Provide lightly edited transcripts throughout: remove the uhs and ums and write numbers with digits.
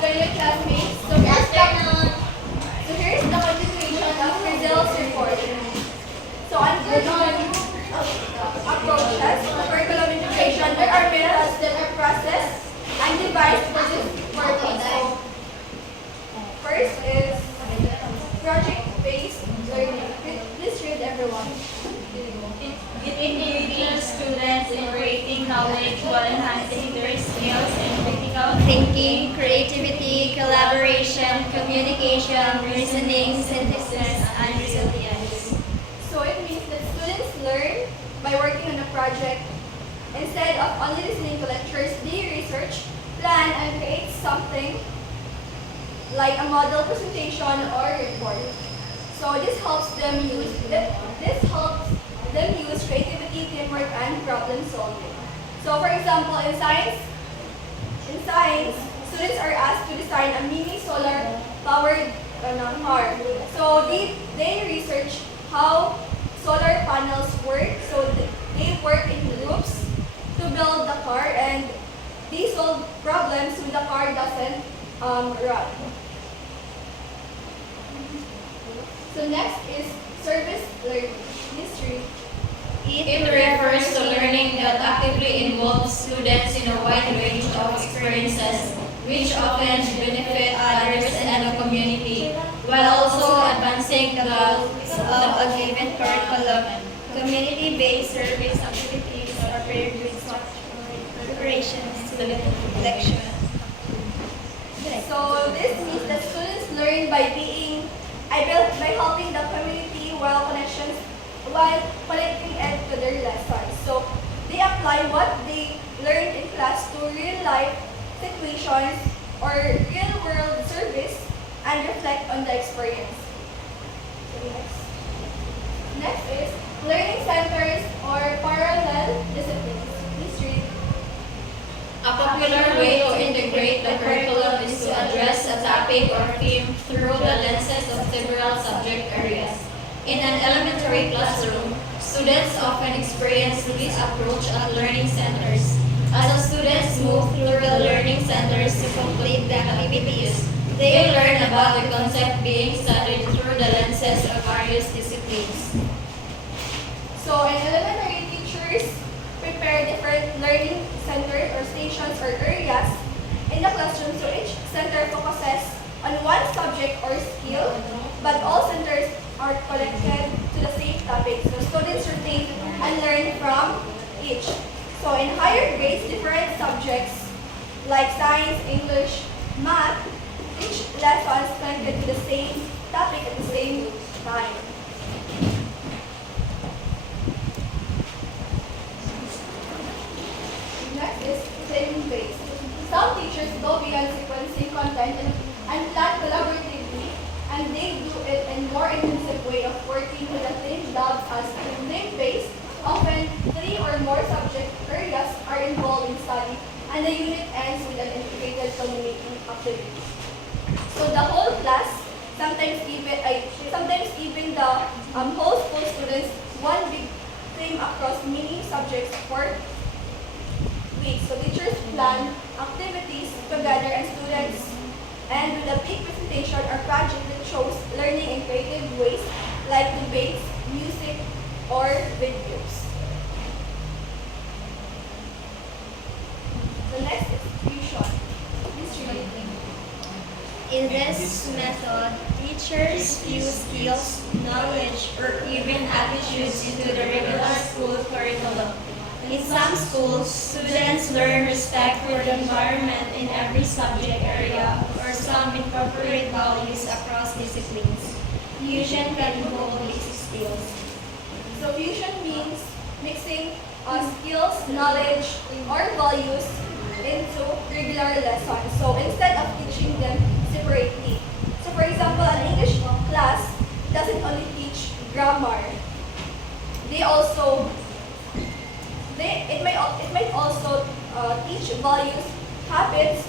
afternoon, classmates. So here's the continuation of Brazil's report. So under approaches to curriculum integration, there are methods that are processed and devised for this purpose. So first is project-based learning. Please read everyone. It engages students in creating knowledge while enhancing their skills in critical thinking, creativity, collaboration, communication, reasoning, synthesis, and resilience. So it means that students learn by working on a project. Instead of only listening to lectures, they research, plan, and create something like a model presentation or report. So this helps them use creativity, teamwork, and problem solving. So for example, in science, students are asked to design a mini solar powered car. So they research how solar panels work. So they work in groups to build the car, and they solve problems when the car doesn't run. So next is service learning. History. It refers to learning that actively involves students in a wide range of experiences, which often benefit others and the community, while also advancing the goals of a given curriculum. Community-based service activities are paired with preparations to lecture. So this means that students learn by helping the community while connecting it to their lessons. So they apply what they learned in class to real life situations or real world service and reflect on the experience. So next is learning centers or parallel disciplines. Please read. A popular way to integrate the curriculum is to address a topic or theme through the lenses of several subject areas. In an elementary classroom, students often experience this approach at learning centers. As the students move through the learning centers to complete the activities, they learn about the concept being studied through the lenses of various disciplines. So in elementary, teachers prepare different learning centers or stations or areas in the classroom. So each center focuses on one subject or skill, but all centers are connected to the same topic. So students retain and learn from each. So in higher grades, different subjects like science, English, math, each lesson is connected to the same topic at the same time. Next is theme-based. Some teachers go beyond sequencing content and plan collaboratively, and they do it in more intensive way of working with the theme dubbed as theme-based. Often, 3 or more subject areas are involved in study, and the unit ends with an integrated culminating activity. So the whole class, sometimes even the whole school students, one big theme across many subjects for weeks. So teachers plan activities together and students and with a big presentation or project that shows learning in creative ways like debates, music, or videos. The next is fusion. In this method, teachers fuse skills, knowledge, or even attitudes into the regular school curriculum. In some schools, students learn respect for the environment in every subject area, or some incorporate values across disciplines. Fusion can involve these skills. So fusion means mixing skills, knowledge, or values into regular lessons. So instead of teaching them separately. So for example, an English class doesn't only teach grammar. It might also teach values, habits,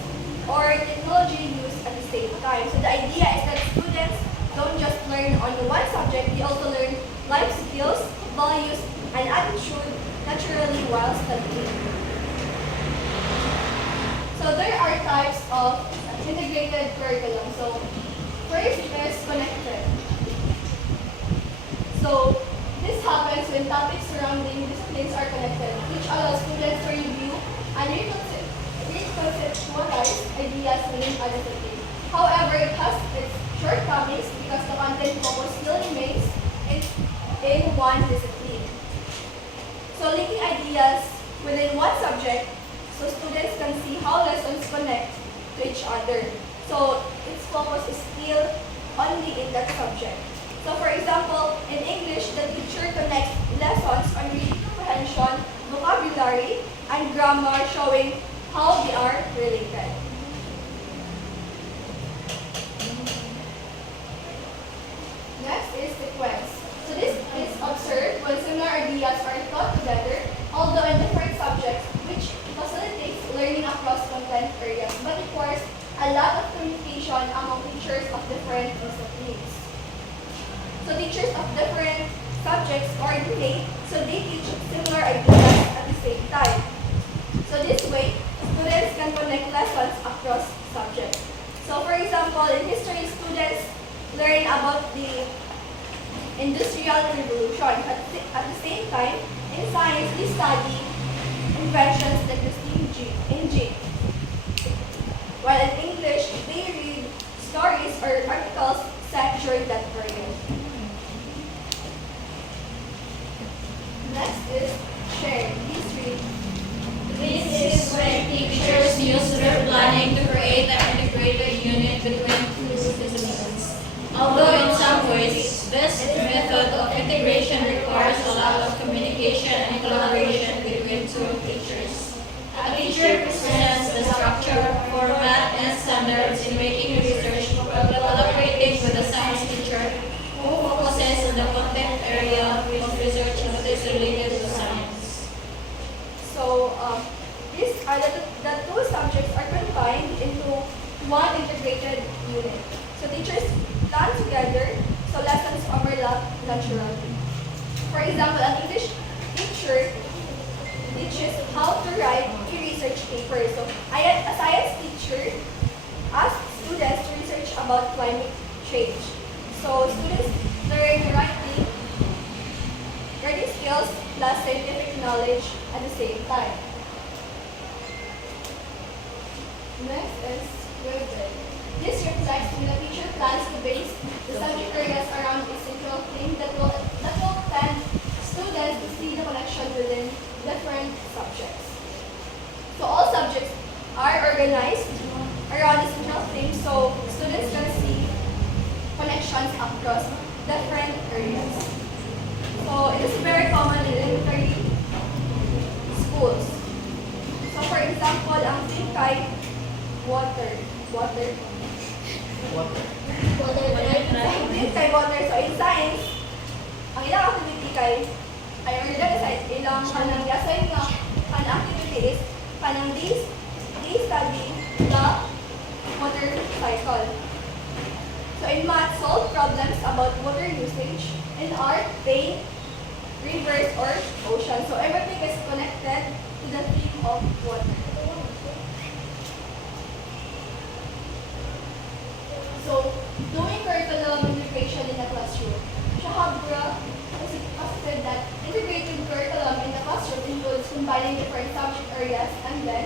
or technology use at the same time. So the idea is that students don't just learn on one subject, they also learn life skills, values, and attitude naturally while studying. So there are types of integrated curriculum. So first is connected. So this happens when topics surrounding disciplines are connected, which allows students to review and reconceptualize ideas within a discipline. However, it has its shortcomings because the content focus still remains in one discipline. So linking ideas within one subject, so students can see how lessons connect to each other. So its focus is still only in that subject. So for example, in English, the teacher connects lessons on reading comprehension, vocabulary, and grammar, showing how they are related. Next is sequence. So this is observed when similar ideas are taught together, although in different subjects, which facilitates learning across content areas, but requires a lot of communication among teachers of different disciplines. So teachers of different subjects coordinate, so they teach similar ideas at the same time. So this way, students can connect lessons across subjects. So for example, in history, students learn about the Industrial Revolution. At the same time, in science, they study inventions like the steam engine. While in English, they read stories or articles set during that period. Next is share. Please read. This is when teachers use their planning to create an integrated unit between two disciplines. Although in some ways, this method of integration requires a lot of communication and collaboration between two teachers. A teacher presents the structure, format, and standards in making research while collaborating with a science teacher who focuses on the content area of research that is related to science. So these are the two subjects are combined into one integrated unit. So teachers plan together, so lessons overlap naturally. For example, an English teacher teaches how to write a research paper. So a science teacher asks students to research about climate change. So students learn writing skills plus scientific knowledge at the same time. Next is ribbon. This reflects when a teacher plans to base the subject areas around a central theme that will tend students to see the connection within different subjects. So all subjects are organized around a central theme, so students can see connections across different areas. So it is very common in elementary schools. So for example, ang theme kay water. Theme kay water. So in science, ang ilang activity kay ilang kanang assign nga kanang activity is kanang they study the water cycle. So in math, solve problems about water usage. In art, paint, rivers, or ocean. So everything is connected to the theme of water. So doing curriculum integration in the classroom. Shahabra has said that integrated curriculum in the classroom includes combining different subject areas and then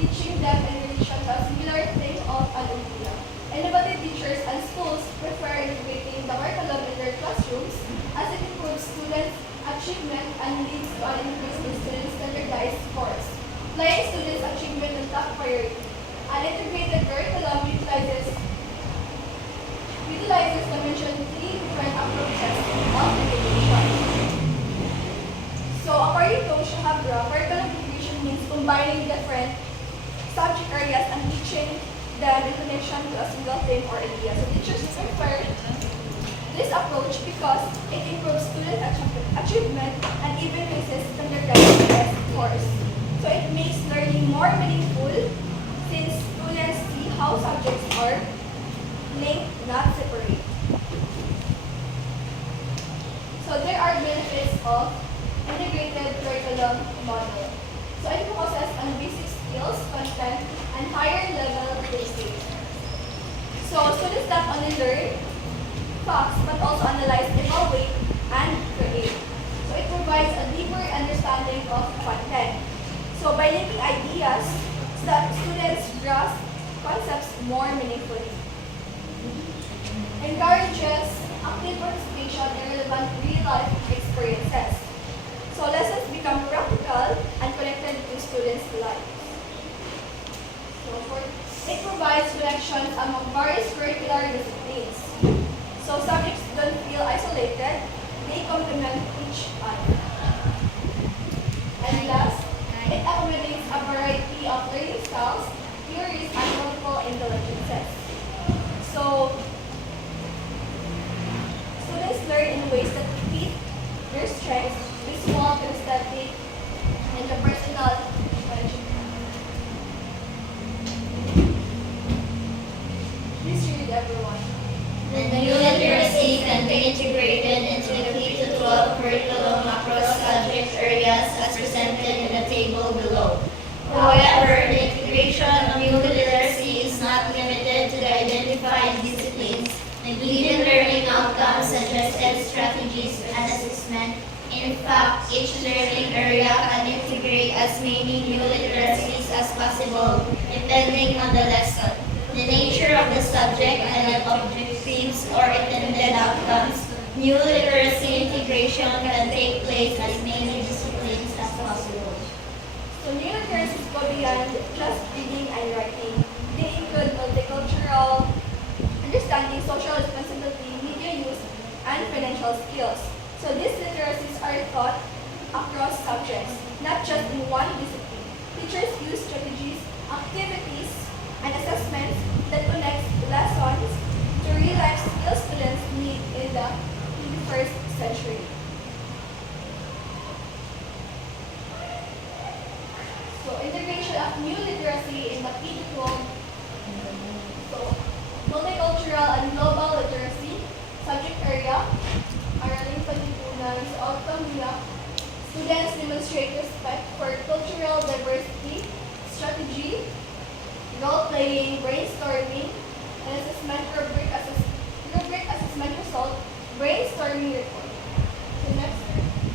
teaching them in relation to a similar thing of an idea. Innovative teachers and schools prefer integrating the curriculum in their classrooms as it improves students' achievement and leads to an increase in students' standardized scores. Placing students' achievement on top priority. An integrated curriculum utilizes the mentioned three different approaches of integration. So according to Shahabra, curriculum integration means combining different subject areas and teaching them in connection to a single theme or idea. So teachers prefer this approach because it improves student achievement and even raises standardized scores. So it makes learning more meaningful since students see how subjects are linked, not separate. So there are benefits of integrated curriculum model. So it focuses on basic skills, content, and higher level So students not only learn facts but also analyze, evaluate, and create. So it provides a deeper understanding of content. So by linking ideas, students grasp concepts more meaningfully. Encourages active participation in relevant real-life experiences. So lessons become practical and connected to students' lives. It provides connections among various curricular disciplines. So subjects don't feel isolated, they complement each other. And last, it accommodates a variety of learning styles, theories, and multiple intelligences. So students learn in ways that fit their strengths, visual, kinesthetic, interpersonal, please read everyone. The new literacy can be integrated into the K-12 curriculum across subject areas as presented in the table below. However, the integration of new literacy is not limited to the identified disciplines. Needed learning outcomes suggested strategies and assessment. In fact, each learning area can integrate as many new literacies as possible depending on the lesson, the nature of the subject, and the objectives or intended outcomes. New literacy integration can take place as many disciplines as possible. So new literacies go beyond just reading and writing. They include multicultural, understanding social responsibility, media use, and financial skills. So these literacies are taught across subjects, not just in one discipline. Teachers use strategies, activities, and assessments that connect lessons to real-life skills students need in the 21st century. So integration of new literacy in the K-12. So multicultural and global literacy, subject area, Araling Panlipunan sa autonomia. Students demonstrate respect for cultural diversity, strategy, role-playing, brainstorming, and assessment rubric assessment result, brainstorming report. So next,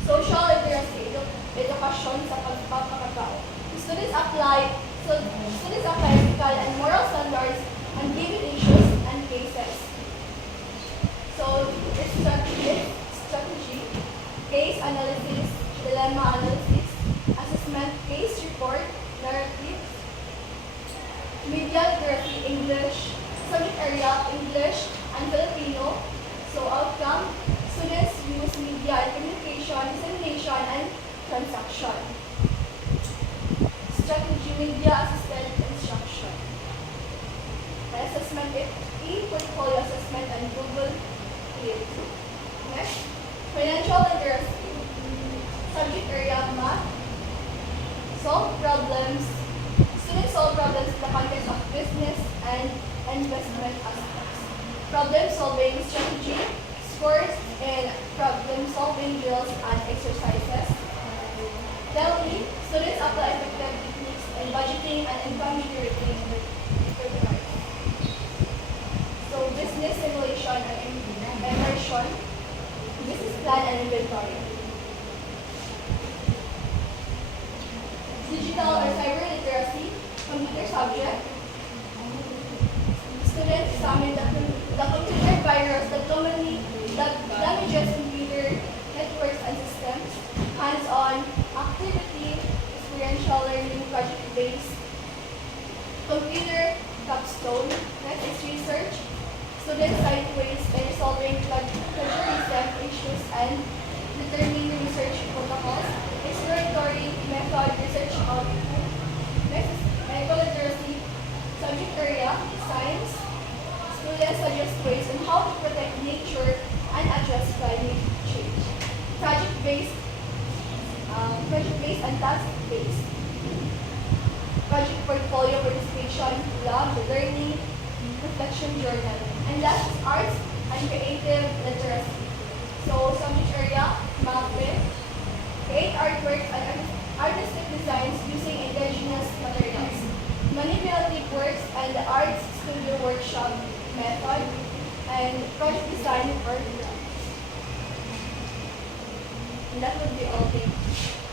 social literacy, edukasyon sa pagpapakatao. Students apply ethical and moral standards on given issues and cases. So it's strategy, case analysis, dilemma analysis, assessment, case report, narrative, media literacy, English, subject area, English and Filipino. So outcome, students use media and communication, dissemination, and transaction. Strategy, media assisted instruction. Assessment, e-portfolio assessment, and Google Meet. Next, financial literacy. Subject area, math. Solve problems. Students solve problems in the context of business and investment aspects. Problem solving strategy, scores, and problem solving drills and exercises. Delhi, students apply effective techniques in budgeting and income generating. So business simulation and immersion, business plan and inventory. Digital or cyber literacy, computer subject. Students examine the computer virus that commonly damages computer networks and systems. Hands-on activity, experiential learning, project-based. Computer capstone. Next is research. Students cite ways in resolving plagiarism issues and determining research protocols. Exploratory method research output. Next is medical literacy. Subject area, science. Students suggest ways on how to protect nature and address climate change. Project-based and task-based. Project portfolio participation, lab, learning, reflection journal. And last is arts and creative literacy. So subject area, MAPE. Create artworks and artistic designs using indigenous materials. Manipulative works and the arts studio workshop. method, and project design, or and that would be all. Thank you.